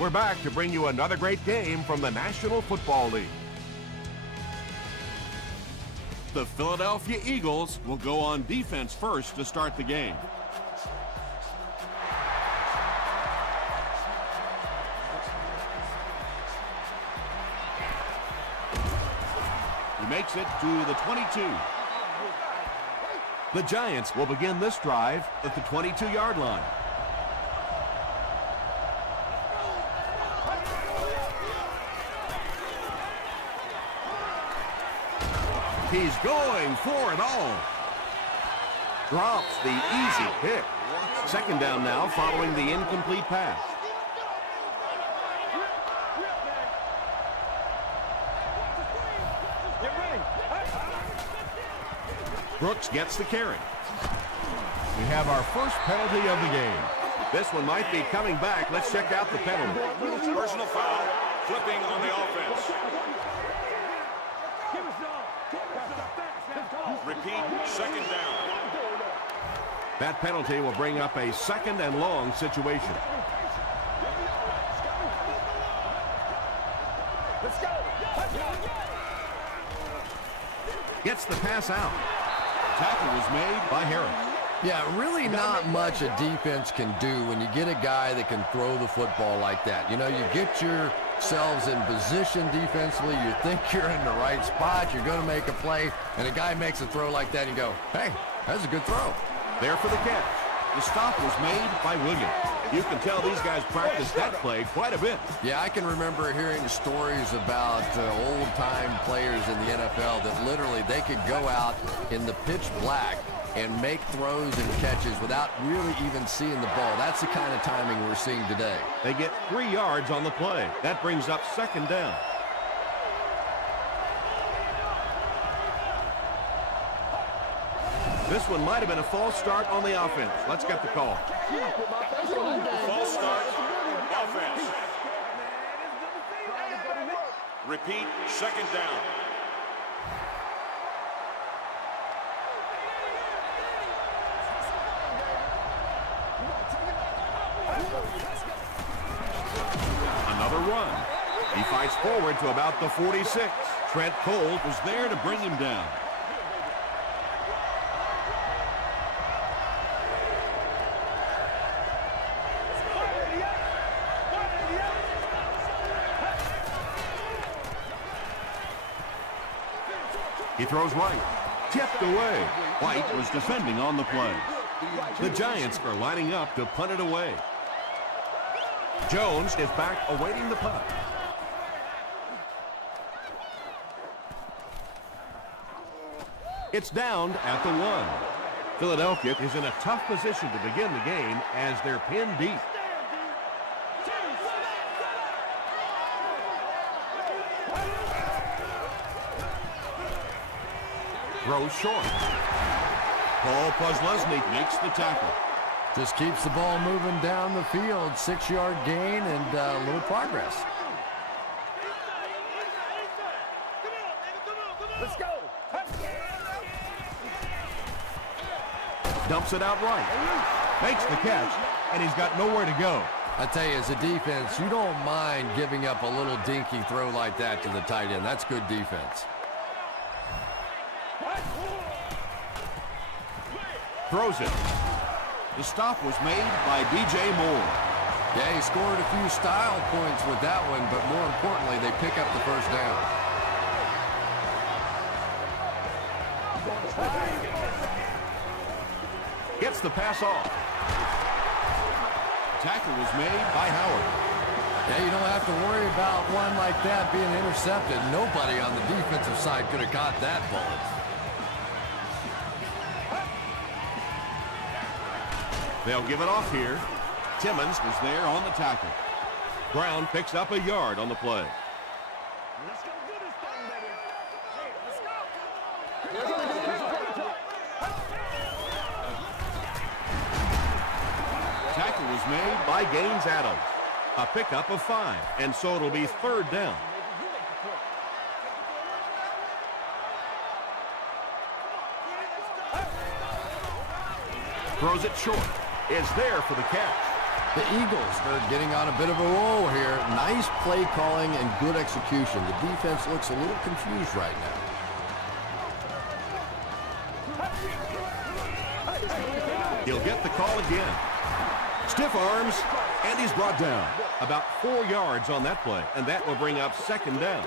We're back to bring you another great game from the National Football League. The Philadelphia Eagles will go on defense first to start the game. He makes it to the 22. The Giants will begin this drive at the 22-yard line. He's going for it all. Drops the easy pick. Second down now following the incomplete pass. Brooks gets the carry. We have our first penalty of the game. This one might be coming back. Let's check out the penalty. Personal foul, flipping on the offense. Repeat, second down. That penalty will bring up a second and long situation. Gets the pass out. Tackle was made by Harris. Yeah, really not much a defense can do when you get a guy that can throw the football like that. You know, you get yourselves in position defensively, you think you're in the right spot, you're going to make a play, and a guy makes a throw like that, and you go, hey, that's a good throw. There for the catch. The stop was made by Williams. You can tell these guys practice that play quite a bit. Yeah, I can remember hearing stories about old-time players in the NFL that literally they could go out in the pitch black and make throws and catches without really even seeing the ball. That's the kind of timing we're seeing today. They get 3 yards on the play. That brings up second down. This one might have been a false start on the offense. Let's get the call. False start, offense. Repeat, second down. Another run. He fights forward to about the 46. Trent Cole was there to bring him down. He throws right. Tipped away. White was defending on the play. The Giants are lining up to punt it away. Jones is back awaiting the punt. It's down at the 1. Philadelphia is in a tough position to begin the game as they're pinned deep. Throws short. Paul Posluszny Makes the tackle. Just keeps the ball moving down the field. 6-yard gain and a little progress. Let's go. dumps it out right. Makes the catch, and he's got nowhere to go. I tell you, as a defense, you don't mind giving up a little dinky throw like that to the tight end. That's good defense. Throws it. The stop was made by DJ Moore. Yeah, he scored a few style points with that one, but more importantly, they pick up the first down. Gets the pass off. Tackle was made by Howard. Yeah, you don't have to worry about one like that being intercepted. Nobody on the defensive side could have caught that bullet. They'll give it off here. Timmons was there on the tackle. Brown picks up a yard on the play. Let's go do this thing, baby. Hey, let's go. Tackle was made By Gaines Adams. A pickup of 5, and so it'll be third down. Throws it short. Is there for the catch. The Eagles are getting on a bit of a roll here. Nice play calling and good execution. The defense looks a little confused right now. He'll get the call again. Stiff arms, and he's brought down. About 4 yards on that play, and that will bring up second down.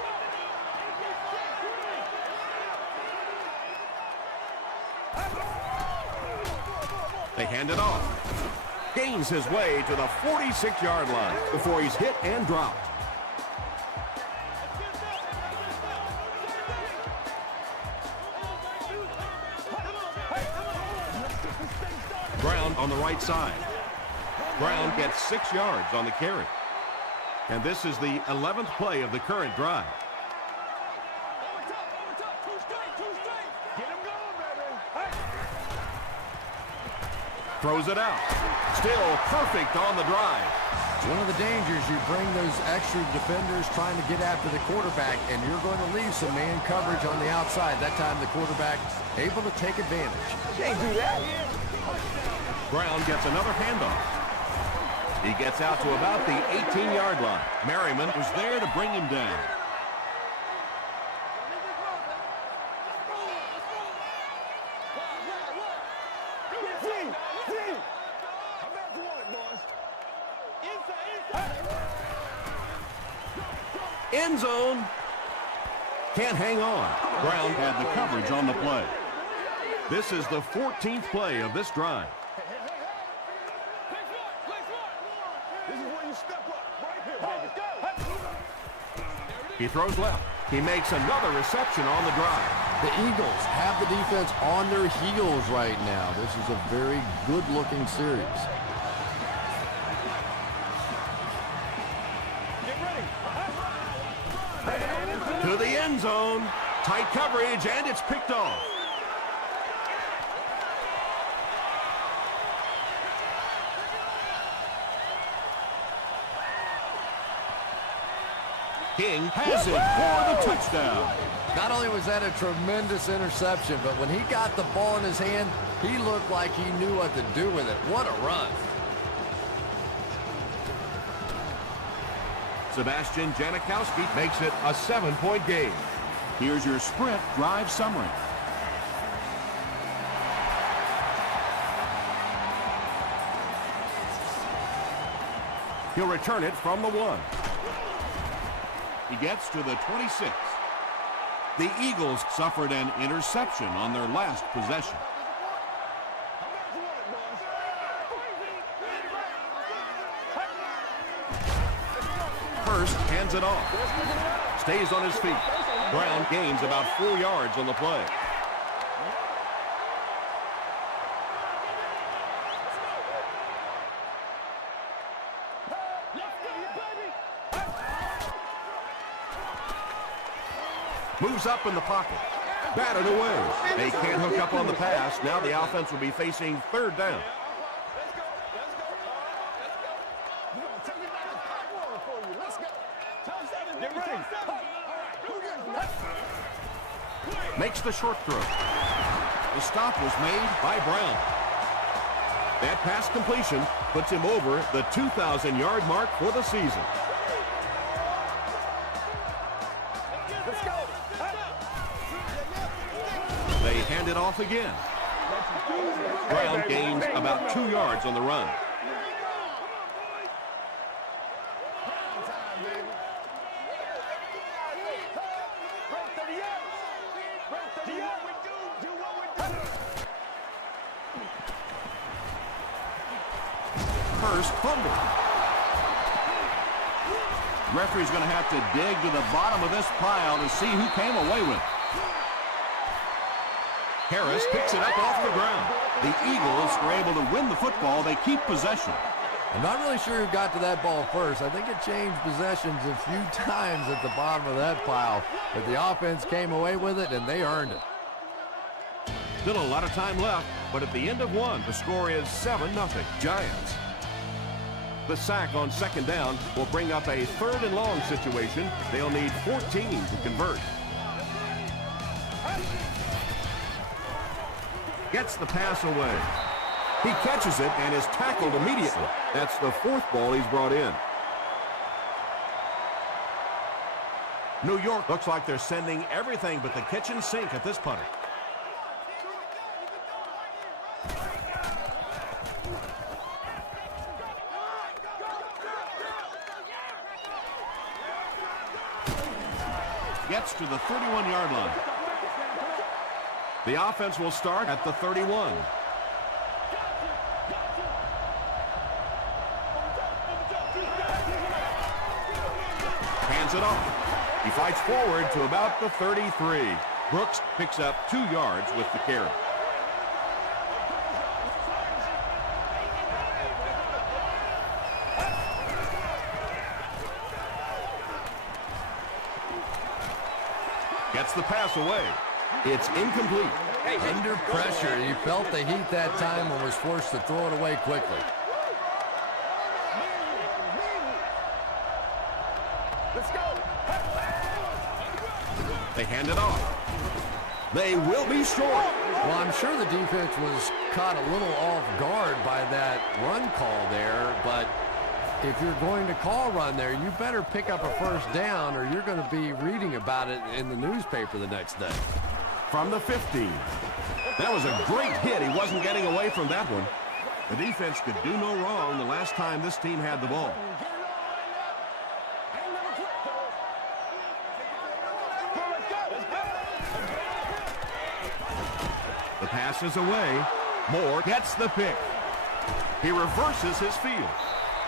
They hand it off. Gains his way to the 46-yard line before he's hit and dropped. Brown on the right side. Brown gets 6 yards on the carry. And this is the 11th play of the current drive. Throws it out. Still perfect on the drive. One of the dangers, you bring those extra defenders trying to get after the quarterback, and you're going to leave some man coverage on the outside. That time the quarterback able to take advantage. Can't do that. Brown gets another handoff. He gets out to about the 18-yard line. Merriman was there to bring him down. End zone. Can't hang on. Brown Had the coverage on the play. This is the 14th play of this drive. This is where you step up. Right here, baby. He throws left. He makes another reception on the drive. The Eagles have the defense on their heels right now. This is a very good-looking series. To the end zone. Tight coverage, and it's picked off. King Has it for the touchdown. Not only was that a tremendous interception, but when he got the ball in his hand, he looked like he knew what to do with it. What a run. Sebastian Janikowski makes it a 7-point game. Here's your sprint drive summary. He'll return it from the 1. He gets to the 26. The Eagles suffered an interception on their last possession. Hurst hands it off. Stays on his feet. Brown gains about 4 yards on the play. Moves up in the pocket. Batted away. They can't hook up on the pass. Now the offense will be facing third down. Makes the short throw. The stop was made by Brown. That pass completion puts him over the 2,000-yard mark for the season. They hand it off again. Brown gains about 2 yards on the run. Hurst fumbled. Referee's going to have to dig to the bottom of this pile to see who came away with it. Harris picks it up off the ground. The Eagles were able to win the football. They keep possession. I'm not really sure who got to that ball first. I think it changed possessions a few times at the bottom of that pile. But the offense came away with it, and they earned it. Still a lot of time left, but at the end of one, the score is 7-0 Giants. The sack on second down will bring up a 3rd and long situation. They'll need 14 to convert. Gets the pass away. He catches it and is tackled immediately. That's the 4th ball he's brought in. New York looks like they're sending everything but the kitchen sink at this punter. Gets to the 31-yard line. The offense will start at the 31. Hands it off. He fights forward to about the 33. Brooks picks up 2 yards with the carry. Gets the pass away. It's incomplete. Under pressure, he felt the heat that time and was forced to throw it away quickly. Let's go. They hand it off. They will be short. Well, I'm sure the defense was caught a little off guard by that run call there, but if you're going to call run there, you better pick up a first down or you're going to be reading about it in the newspaper the next day. From the 15. That was a great hit. He wasn't getting away from that one. The defense could do no wrong the last time this team had the ball. The pass is away. Moore gets the pick. He reverses his field.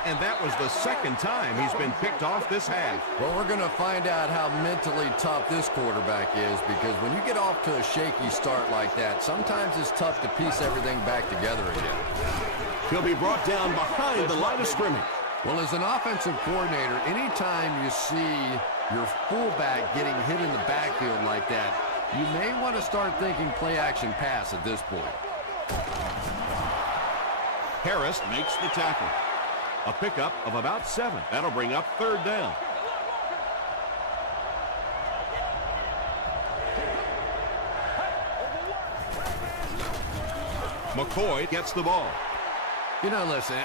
And that was the second time he's been picked off this half. Well, we're going to find out how mentally tough this quarterback is, because when you get off to a shaky start like that, sometimes it's tough to piece everything back together again. He'll be brought down behind the line of scrimmage. Well, as an offensive coordinator, anytime you see your fullback getting hit in the backfield like that, you may want to start thinking play-action pass at this point. Harris makes the tackle. A pickup of about 7. That'll bring up 3rd down. McCoy gets the ball. You know, listen,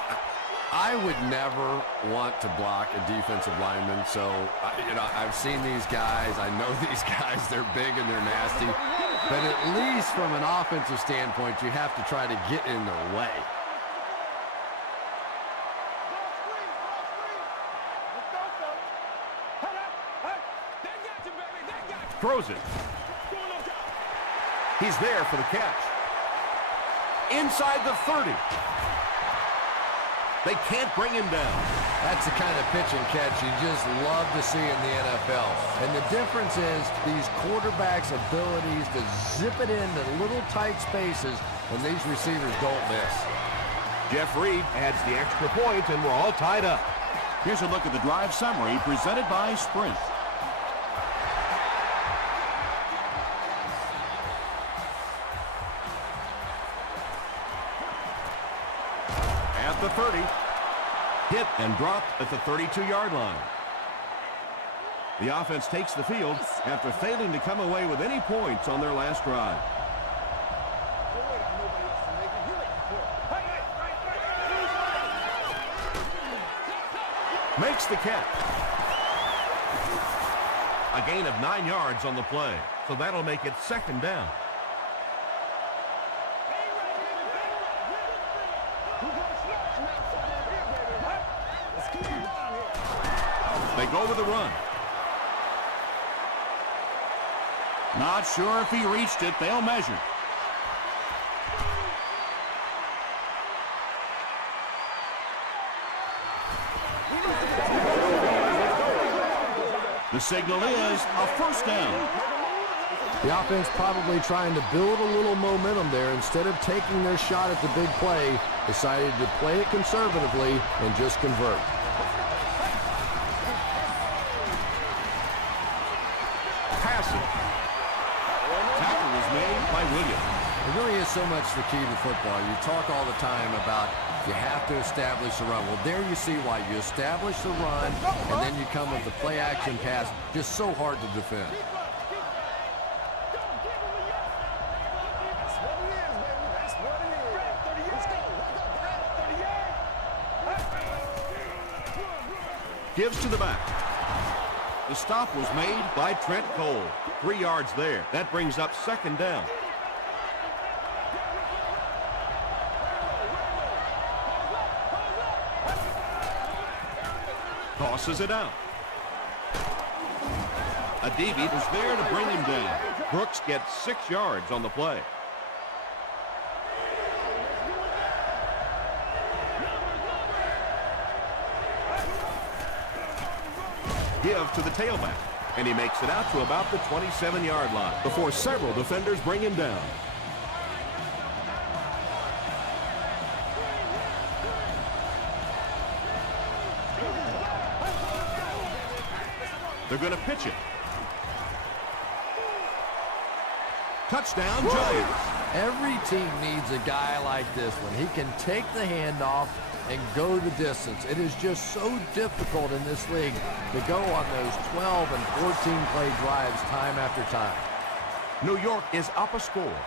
I would never want to block a defensive lineman, so, I've seen these guys. I know these guys. They're big and they're nasty. But at least from an offensive standpoint, you have to try to get in their way. Throws it. He's there for the catch. Inside the 30. They can't bring him down. That's the kind of pitch and catch you just love to see in the NFL. And the difference is these quarterbacks' abilities to zip it into little tight spaces when these receivers don't miss. Jeff Reed adds the extra point, and we're all tied up. Here's a look at the drive summary presented by Sprint. At the 30. Hit and dropped at the 32-yard line. The offense takes the field after failing to come away with any points on their last drive. Makes the catch. A gain of 9 yards on the play, so that'll make it 2nd down. They go with the run. Not sure if he reached it. They'll measure. The signal is a 1st down. The offense probably trying to build a little momentum there. Instead of taking their shot at the big play, decided to play it conservatively and just convert. Passing. Tackle was made by Williams. It really is so much the key to football. You talk all the time about you have to establish the run. Well, there you see why. You establish the run, and then you come with the play-action pass. Just so hard to defend. That's what it is, baby. That's what it is. Let's go. Gives to the back. The stop was made by Trent Cole. 3 yards there. That brings up second down. Tosses it out. Adibi was there to bring him down. Brooks gets 6 yards on the play. Give to the tailback, and he makes it out to about the 27-yard line Before several defenders bring him down. They're going to pitch it. Touchdown, Giants. Every team needs a guy like this one. He can take the handoff and go the distance. It is just so difficult in this league to go on those 12 and 14 play drives time after time. New York is up a score.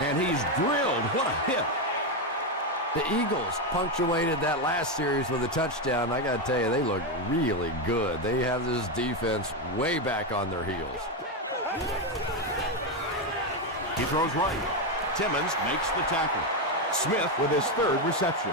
And he's drilled. What a hit. The Eagles punctuated that last series with a touchdown. I got to tell you, they look really good. They have this defense way back on their heels. He throws right. Timmons makes the tackle. Smith with his 3rd reception.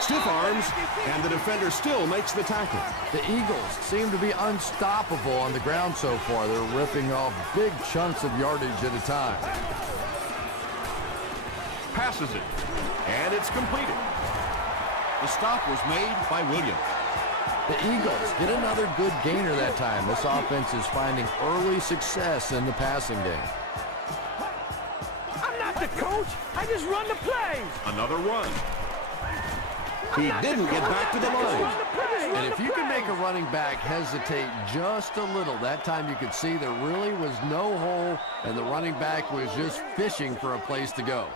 Stiff arms, and the defender still makes the tackle. The Eagles seem to be unstoppable on the ground so far. They're ripping off big chunks of yardage at a time. Passes it, and it's completed. The stop was made by Williams. The Eagles get another good gainer that time. This offense is finding early success in the passing game. I'm not the coach. I just run the plays. Another run. He didn't get back to the line. And if you can make a running back hesitate just a little, that time you could see there really was no hole, and the running back was just fishing for a place to go.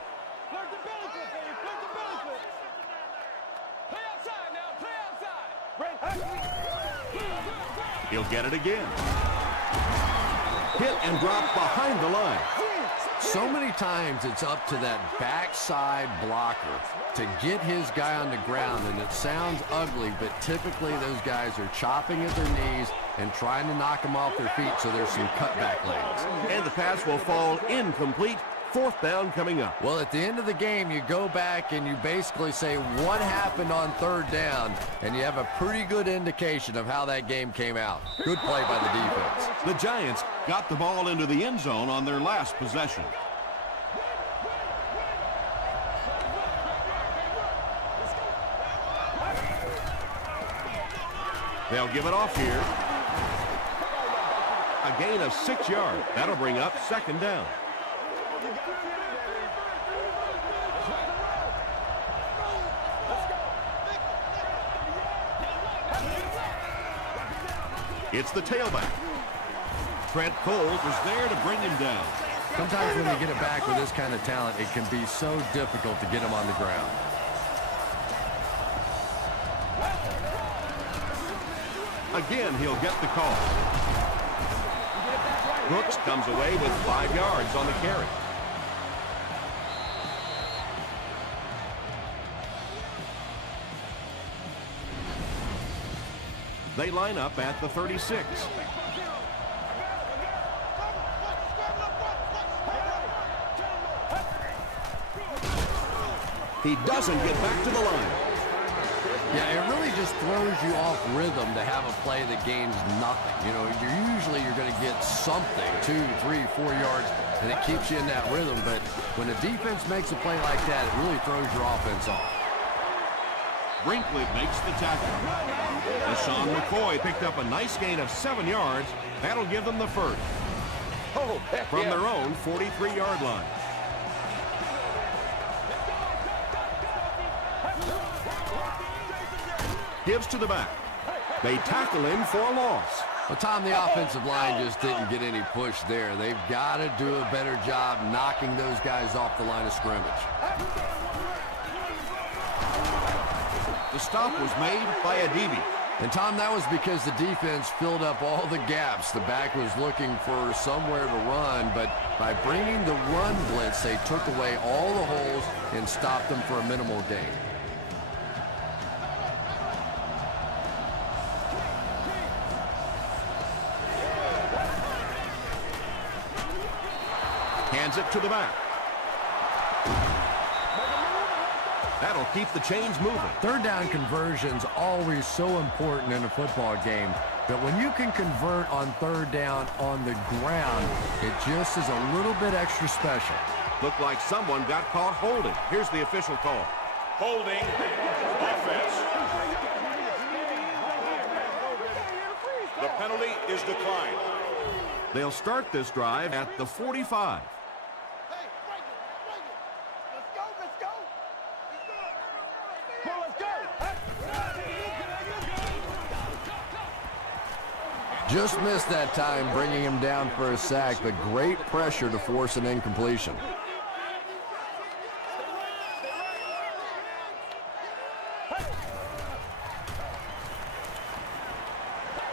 He'll get it again. Hit and drop behind the line. So many times it's up to that backside blocker to get his guy on the ground, and it sounds ugly, but typically those guys are chopping at their knees and trying to knock them off their feet, so there's some cutback lanes. And the pass will fall incomplete. 4th down coming up. Well, at the end of the game, you go back and you basically say what happened on 3rd down, and you have a pretty good indication of how that game came out. Good play by the defense. The Giants got the ball into the end zone on their last possession. They'll give it off here. A gain of 6 yards. That'll bring up 2nd down. It's the tailback. Trent Cole was there to bring him down. Sometimes when you get it back with this kind of talent, it can be so difficult to get him on the ground. Again, he'll get the call. Brooks comes away with 5 yards on the carry. They line up at the 36. He doesn't get back to the line. Yeah, it really just throws you off rhythm to have a play that gains nothing. You know, you're going to get something, 2, 3, 4 yards, and it keeps you in that rhythm. But when a defense makes a play like that, it really throws your offense off. Brinkley makes the tackle. LaShawn McCoy picked up a nice gain of 7 yards. That'll give them the first. From their own 43-yard line. Gives to the back. They tackle him for a loss. Well, Tom, the offensive line just didn't get any push there. They've got to do a better job knocking those guys off the line of scrimmage. The stop was made by Adibi. And, Tom, that was because the defense filled up all the gaps. The back was looking for somewhere to run, but by bringing the run blitz, they took away all the holes and stopped them for a minimal gain. Hands it to the back. That'll keep the chains moving. Third down conversion's always so important in a football game, but when you can convert on third down on the ground, it just is a little bit extra special. Looked like someone got caught holding. Here's the official call. Holding offense. The penalty is declined. They'll start this drive at the 45. Just missed that time, bringing him down for a sack, but great pressure to force an incompletion.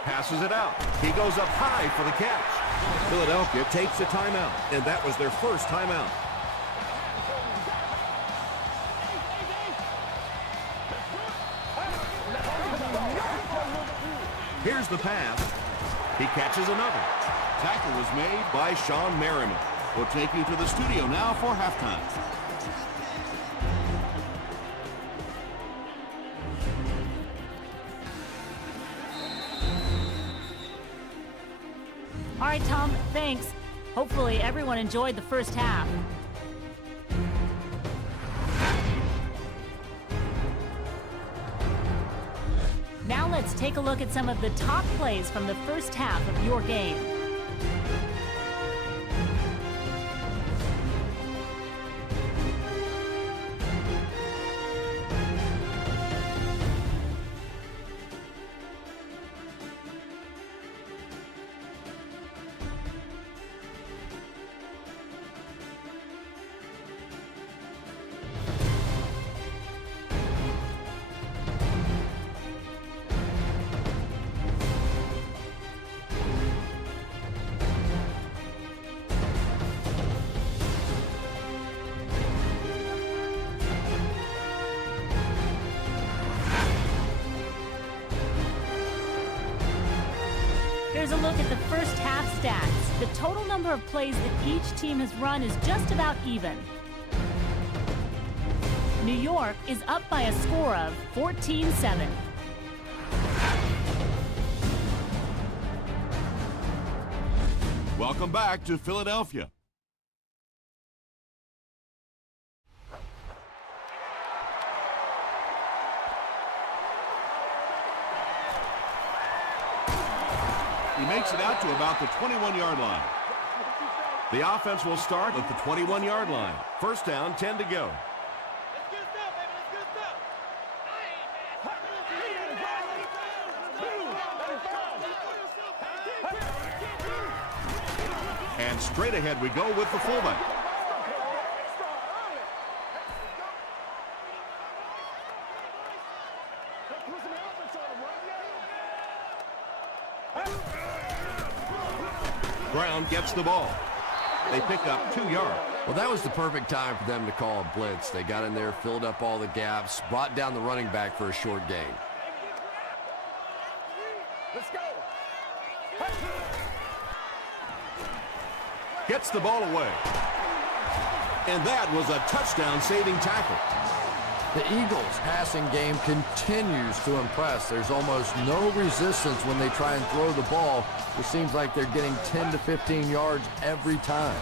Passes it out. He goes up high for the catch. Philadelphia takes a timeout, and that was their first timeout. Here's the pass. He catches another. Tackle was made by Sean Merriman. We'll take you to the studio now for halftime. All right, Tom, thanks. Hopefully everyone enjoyed the first half. Now let's take a look at some of the top plays from the first half of your game. Here's a look at the first half stats. The total number of plays that each team has run is just about even. New York is up by a score of 14-7. Welcome back to Philadelphia. He makes it out to about the 21-yard line. The offense will start at the 21-yard line. First down, 10 to go. And straight ahead we go with the fullback. Brown gets the ball. They pick up 2 yards. Well, that was the perfect time for them to call a blitz. They got in there, filled up all the gaps, brought down the running back for a short gain. Let's go. Gets the ball away. And that was a touchdown-saving tackle. The Eagles' passing game continues to impress. There's almost no resistance when they try and throw the ball. It seems like they're getting 10 to 15 yards every time.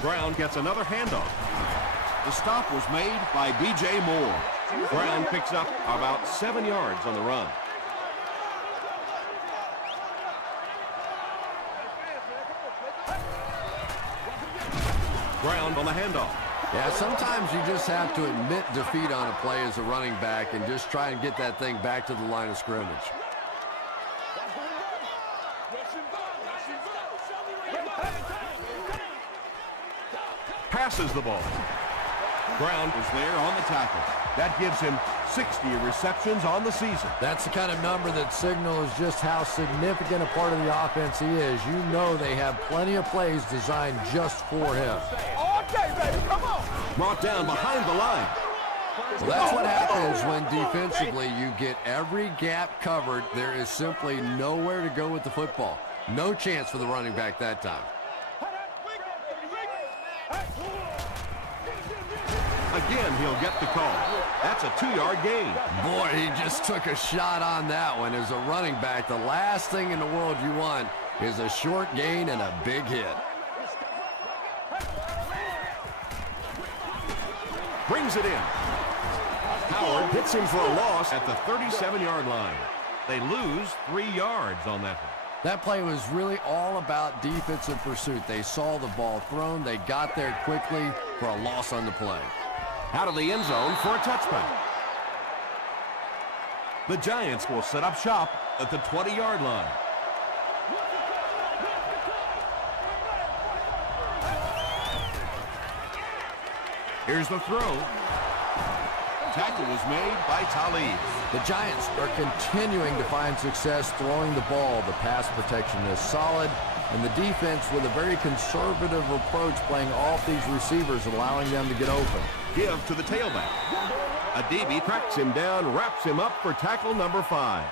Brown gets another handoff. The stop was made by B.J. Moore. Brown picks up about 7 yards on the run. Brown on the handoff. Yeah, sometimes you just have to admit defeat on a play as a running back and just try and get that thing back to the line of scrimmage. passes the ball. Brown was there on the tackle. That gives him 60 receptions on the season. That's the kind of number that signals just how significant a part of the offense he is. You know they have plenty of plays designed just for him. Okay, baby, come on. Brought down behind the line. Well, that's what happens when defensively you get every gap covered. There is simply nowhere to go with the football. No chance for the running back that time. Again, he'll get the call. That's a 2-yard gain. Boy, he just took a shot on that one. As a running back, the last thing in the world you want is a short gain and a big hit. Brings it in. Howard hits him for a loss at the 37-yard line. They lose 3 yards on that one. That play was really all about defensive pursuit. They saw the ball thrown. They got there quickly for a loss on the play. Out of the end zone for a touchback. The Giants will set up shop at the 20-yard line. Here's the throw. Tackle was made by Talib. The Giants are continuing to find success throwing the ball. The pass protection is solid, and the defense with a very conservative approach playing off these receivers, allowing them to get open. Give to the tailback. Adibi cracks him down, wraps him up for tackle number 5.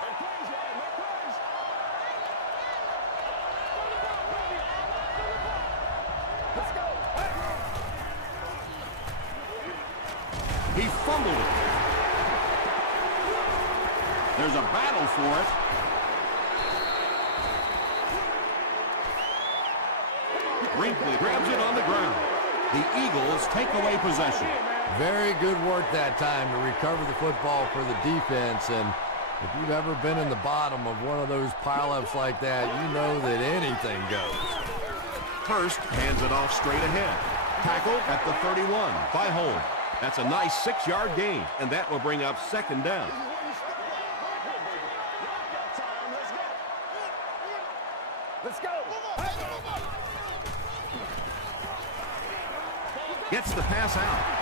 He fumbled it. There's a battle for it. Brinkley grabs it on the ground. The Eagles take away possession. Very good work that time to recover the football for the defense. And if you've ever been in the bottom of one of those pileups like that, you know that anything goes. Hurst hands it off straight ahead. Tackle at the 31 by Holmes. That's a nice 6-yard gain, and that will bring up 2nd down. Let's go. Gets the pass out.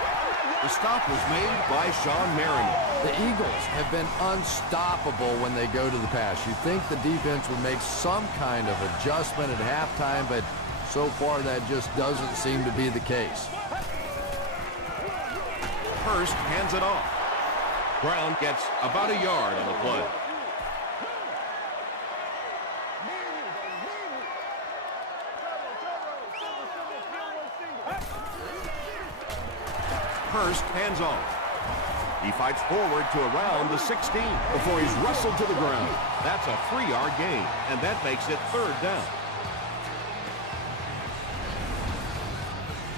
The stop was made by Sean Marion. The Eagles have been unstoppable when they go to the pass. You think the defense would make some kind of adjustment at halftime, but so far that just doesn't seem to be the case. Hurst hands it off. Brown gets about a yard on the play. Hurst hands off. He fights forward to around the 16 before he's wrestled to the ground. That's a 3-yard gain, and that makes it 3rd down.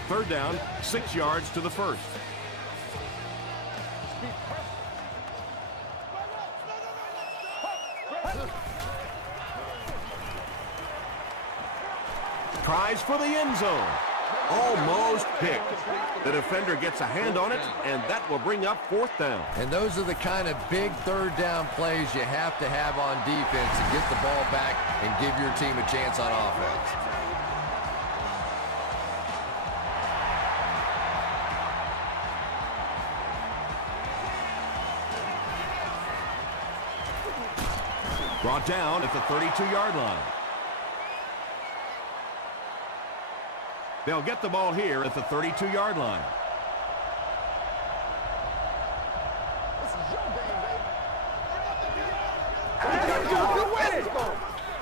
3rd down, 6 yards to the 1st. Tries for the end zone. Almost picked. The defender gets a hand on it, and that will bring up 4th down. And those are the kind of big 3rd down plays you have to have on defense to get the ball back and give your team a chance on offense. Brought down at the 32-yard line. They'll get the ball here at the 32-yard line.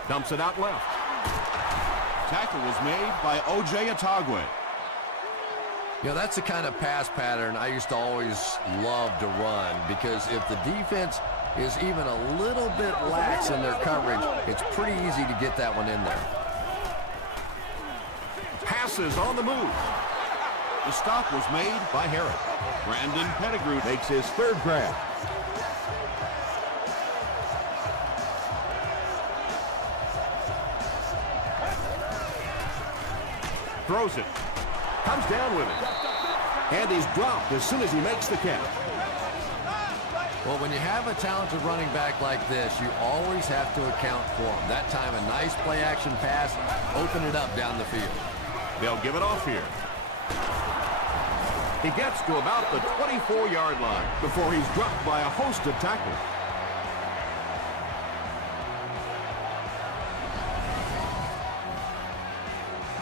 Dumps it out left. Tackle was made by O.J. Atagwe. You know, that's the kind of pass pattern I used to always love to run, because if the defense is even a little bit lax in their coverage, it's pretty easy to get that one in there. Passes on the move. The stop was made by Harris. Brandon Pettigrew Makes his 3rd grab. Throws it. Comes down with it. And he's dropped as soon as he makes the catch. Well, when you have a talented running back like this, you always have to account for him. That time, a nice play-action pass, open it up down the field. They'll give it off here. He gets to about the 24-yard line before he's dropped by a host of tackles.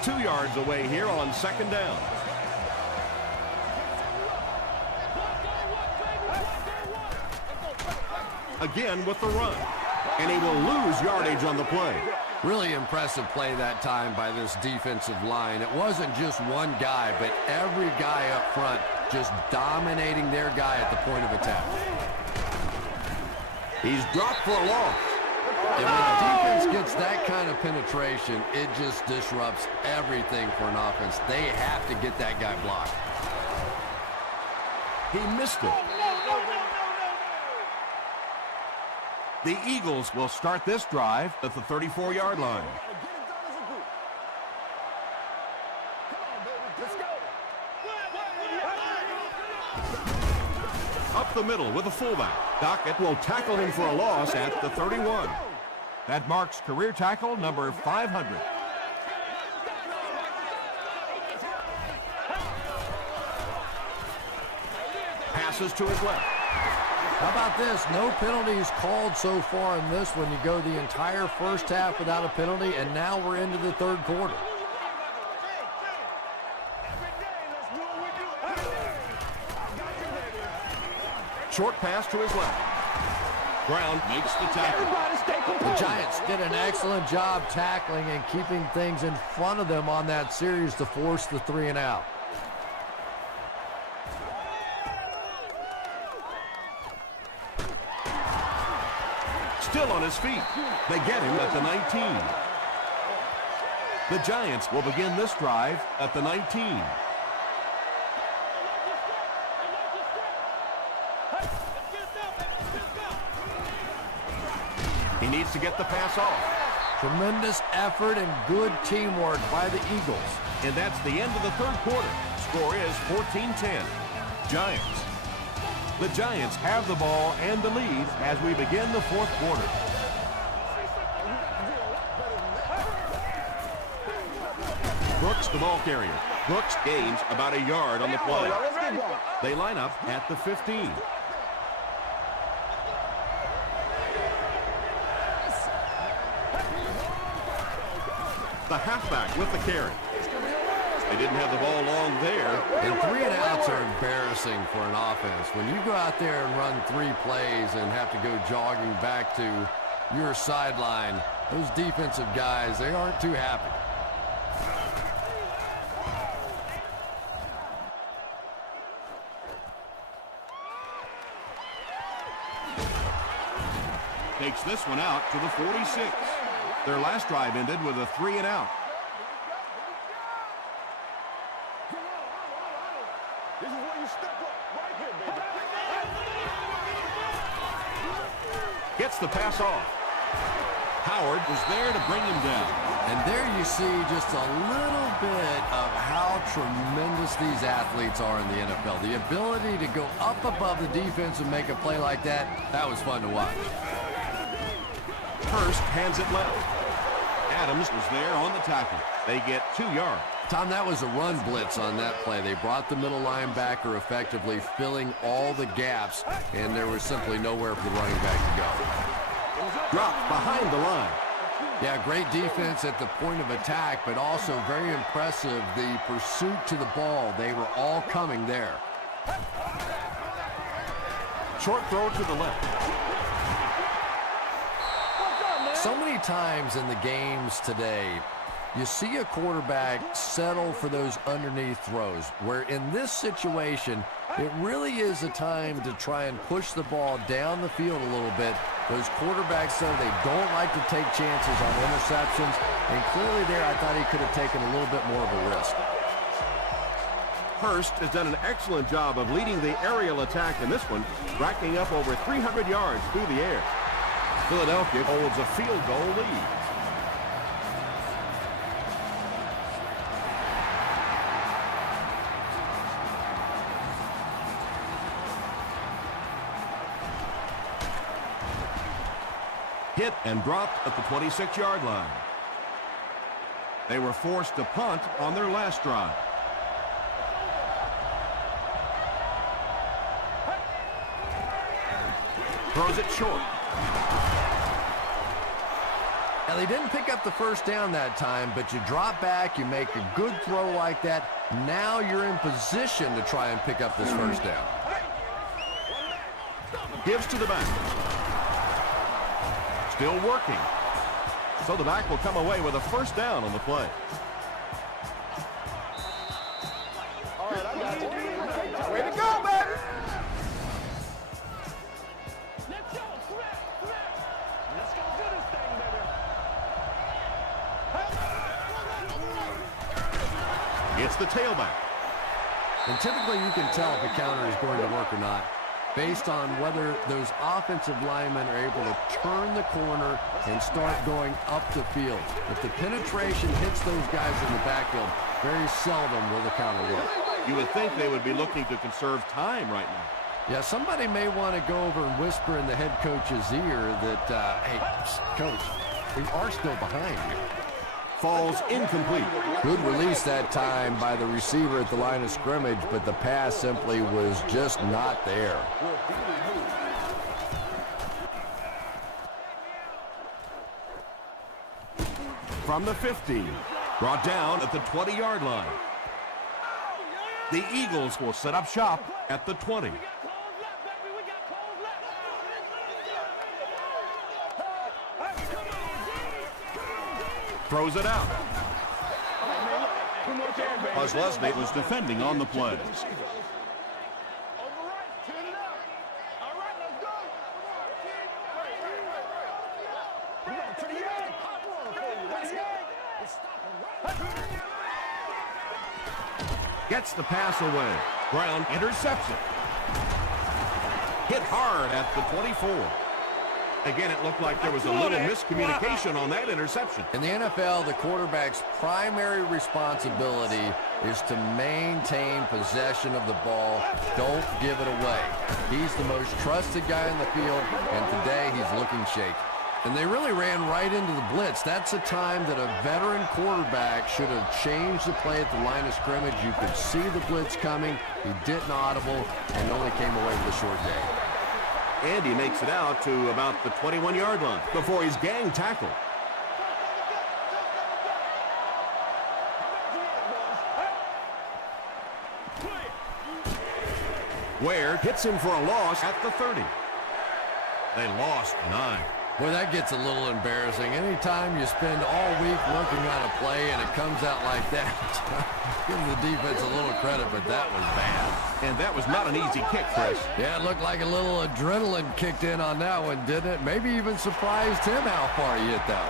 Two yards away here on second down. Again with the run. And he will lose yardage on the play. Really impressive play that time by this defensive line. It wasn't just one guy, but every guy up front just dominating their guy at the point of attack. He's dropped for a loss. And when the defense gets that kind of penetration, it just disrupts everything for an offense. They have to get that guy blocked. He missed it. The Eagles will start this drive at the 34-yard line. Up the middle with a fullback. Dockett will tackle him for a loss at the 31. That marks career tackle number 500. Passes to his left. How about this? No penalties called so far in this one. You go the entire first half without a penalty, and now we're into the third quarter. Short pass to his left. Brown makes the tackle. The Giants did an excellent job tackling and keeping things in front of them on that series to force the 3 and out. Still on his feet. They get him at the 19. The Giants will begin this drive at the 19. He needs to get the pass off. Tremendous effort and good teamwork by the Eagles. And that's the end of the third quarter. Score is 14-10. Giants. The Giants have the ball and the lead as we begin the fourth quarter. Brooks, the ball carrier. Brooks gains about a yard on the play. They line up at the 15. The halfback with the carry. They didn't have the ball long there. And 3 and outs are embarrassing for an offense. When you go out there and run 3 plays and have to go jogging back to your sideline, those defensive guys, they aren't too happy. Takes this one out to the 46. Their last drive ended with a 3 and out. This is where you step up right here, baby. Gets the pass off. Howard was there to bring him down. And there you see just a little bit of how tremendous these athletes are in the NFL. The ability to go up above the defense and make a play like that, that was fun to watch. Hurst hands it left. Adams was there on the tackle. They get 2 yards. Tom, that was a run blitz on that play. They brought the middle linebacker effectively filling all the gaps, and there was simply nowhere for the running back to go. Dropped behind the line. Yeah, great defense at the point of attack, but also very impressive the pursuit to the ball. They were all coming there. Short throw to the left. So many times in the games today, you see a quarterback settle for those underneath throws, where in this situation, it really is a time to try and push the ball down the field a little bit. Those quarterbacks, though, they don't like to take chances on interceptions, and clearly there I thought he could have taken a little bit more of a risk. Hurst has done an excellent job of leading the aerial attack in this one, racking up over 300 yards through the air. Philadelphia holds a field goal lead. Hit and dropped at the 26-yard line. They were forced to punt on their last drive. Throws it short. Now, they didn't pick up the first down that time, but you drop back, you make a good throw like that. Now you're in position to try and pick up this first down. Gives to the back. Still working. So the back will come away with a first down on the play. All right, I got you. Way to go, baby. Let's go. Let's go do this thing, baby. Gets the tailback. And typically you can tell if a counter is going to work or not based on whether those offensive linemen are able to turn the corner and start going up the field. If the penetration hits those guys in the backfield, very seldom will the counter work. You would think they would be looking to conserve time right now. Yeah, somebody may want to go over and whisper in the head coach's ear that, hey, coach, we are still behind you. Falls incomplete. Good release that time by the receiver at the line of scrimmage, but the pass simply was just not there. From the 15. Brought down at the 20-yard line. The Eagles will set up shop at the 20. Throws it out. Buzz Leslie was defending on the play. Gets the pass away. Brown intercepts it. Hit hard at the 24. Again, it looked like there was a little miscommunication on that interception. In the NFL, the quarterback's primary responsibility is to maintain possession of the ball. Don't give it away. He's the most trusted guy in the field, and today he's looking shaky. And they really ran right into the blitz. That's a time that a veteran quarterback should have changed the play at the line of scrimmage. You could see the blitz coming. He didn't audible and only came away with a short gain. And he makes it out to about the 21-yard line before he's gang tackled. Ware hits him for a loss at the 30. They lost 9. Boy, that gets a little embarrassing. Anytime you spend all week working on a play and it comes out like that, give the defense a little credit, but that was bad. And that was not an easy kick, Chris. Yeah, it looked like a little adrenaline kicked in on that one, didn't it? Maybe even surprised him how far he hit that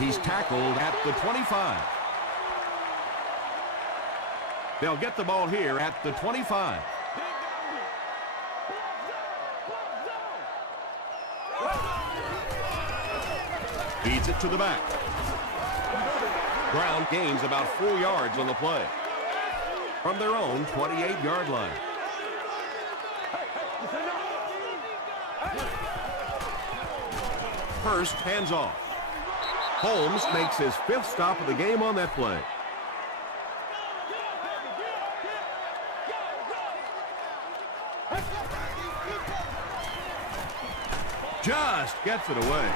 one. He's tackled at the 25. They'll get the ball here at the 25. Feeds it to the back. Brown gains about 4 yards on the play. From their own 28-yard line. Hurst hands off. Holmes makes his 5th stop of the game on that play. Just gets it away.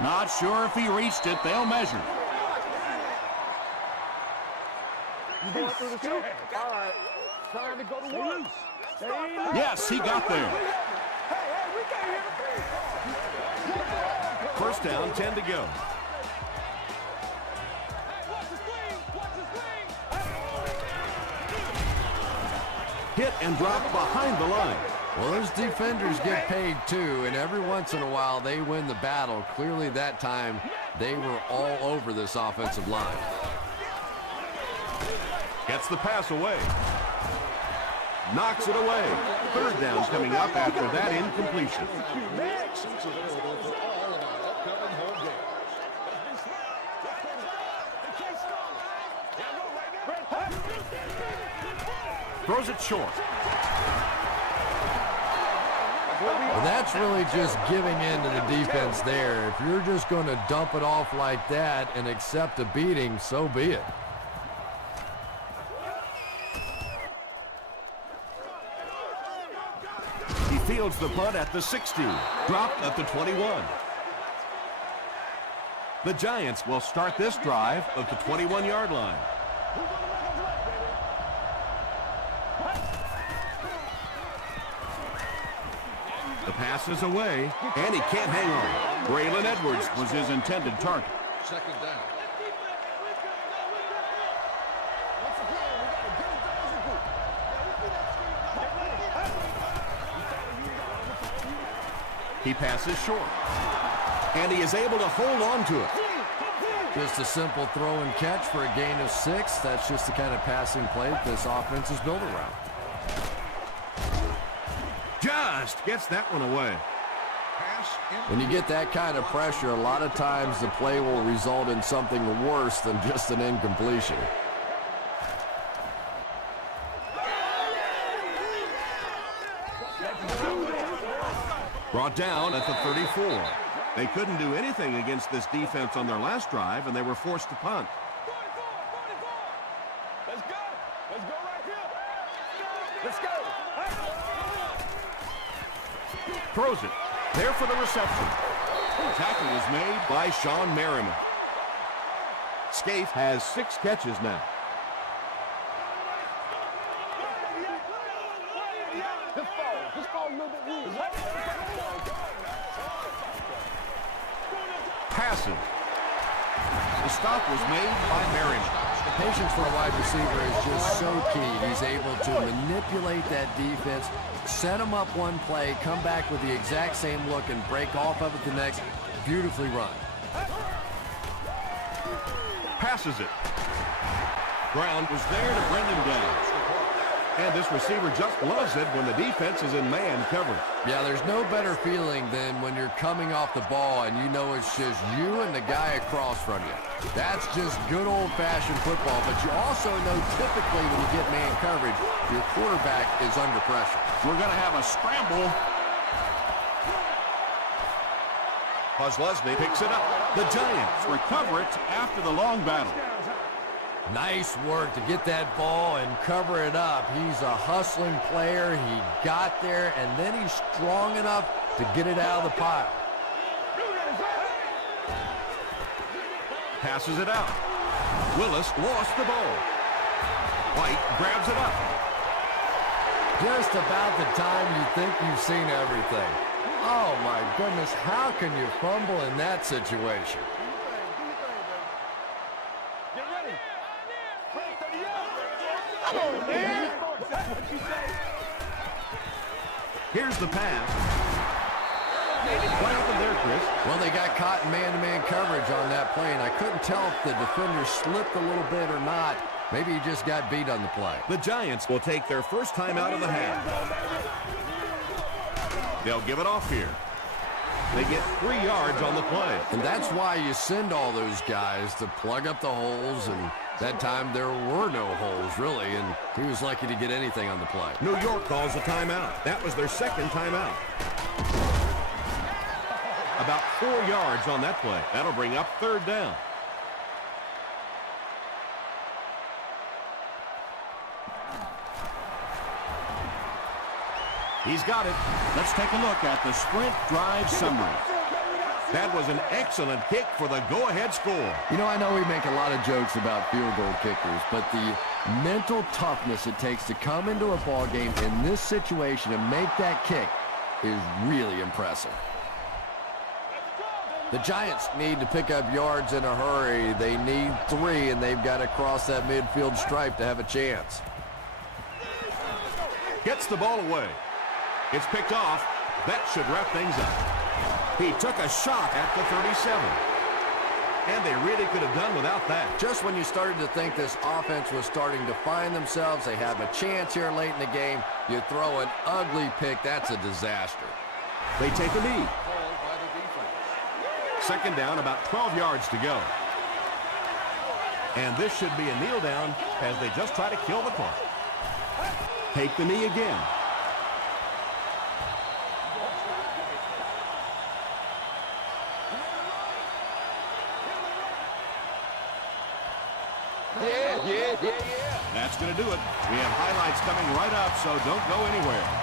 Not sure if he reached it. They'll measure. You going through the shoot? All right. Time to go to work. Yes, he got there. Hey, we can't hear the free. First down, 10 to go. Hit and drop behind the line. Well, those defenders get paid too, and every once in a while they win the battle. Clearly that time they were all over this offensive line. Gets the pass away. Knocks it away. Third down coming up after that incompletion. Throws it short. Well, that's really just giving in to the defense there. If you're just going to dump it off like that and accept a beating, so be it. He fields the punt at the 60, dropped at the 21. The Giants will start this drive at the 21-yard line. The pass is away, and he can't hang on. Braylon Edwards was his intended target. Second down. He passes short, and he is able to hold on to it. Just a simple throw and catch for a gain of 6. That's just the kind of passing play this offense is built around. Just gets that one away. When you get that kind of pressure, a lot of times the play will result in something worse than just an incompletion. Brought down at the 34. They couldn't do anything against this defense on their last drive, and they were forced to punt. Let's go. Let's go right here. Let's go. Throws it. There for the reception. Tackle was made by Sean Merriman. Scaife has 6 catches now. Just fall a little bit loose. Passes. The stop was made by Merriman. Patience for a wide receiver is just so key. He's able to manipulate that defense, set him up one play, come back with the exact same look, and break off of it the next. Beautifully run. Passes it. Brown was there to bring him down. And this receiver just loves it when the defense is in man coverage. Yeah, there's no better feeling than when you're coming off the ball and you know it's just you and the guy across from you. That's just good old-fashioned football, but you also know typically when you get man coverage, your quarterback is under pressure. We're going to have a scramble. Posluszny picks it up. The Giants recover it after the long battle. Nice work to get that ball and cover it up. He's a hustling player. He got there, and then he's strong enough to get it out of the pile. Passes it out. Willis lost the ball. White grabs it up. Just about the time you think you've seen everything. Oh, my goodness, how can you fumble in that situation? Get ready. Come on, man. What you say? Here's the pass. What happened there, Chris? Well, they got caught in man-to-man coverage on that play, and I couldn't tell if the defender slipped a little bit or not. Maybe he just got beat on the play. The Giants will take their first time out of the half. They'll give it off here. They get 3 yards on the play. And that's why you send all those guys to plug up the holes, and that time there were no holes, really, and he was lucky to get anything on the play. New York calls a timeout. That was their second timeout. About 4 yards on that play. That'll bring up 3rd down. He's got it. Let's take a look at the sprint drive summary. That was an excellent kick for the go-ahead score. You know, I know we make a lot of jokes about field goal kickers, but the mental toughness it takes to come into a ball game in this situation and make that kick is really impressive. The Giants need to pick up yards in a hurry. They need 3, and they've got to cross that midfield stripe to have a chance. Gets the ball away. It's picked off. That should wrap things up. He took a shot at the 37. And they really could have done without that. Just when you started to think this offense was starting to find themselves, they have a chance here late in the game, you throw an ugly pick, that's a disaster. They take a knee. 2nd down, about 12 yards to go. And this should be a kneel down as they just try to kill the clock. Take the knee again. Yeah. That's going to do it. We have highlights coming right up, so don't go anywhere.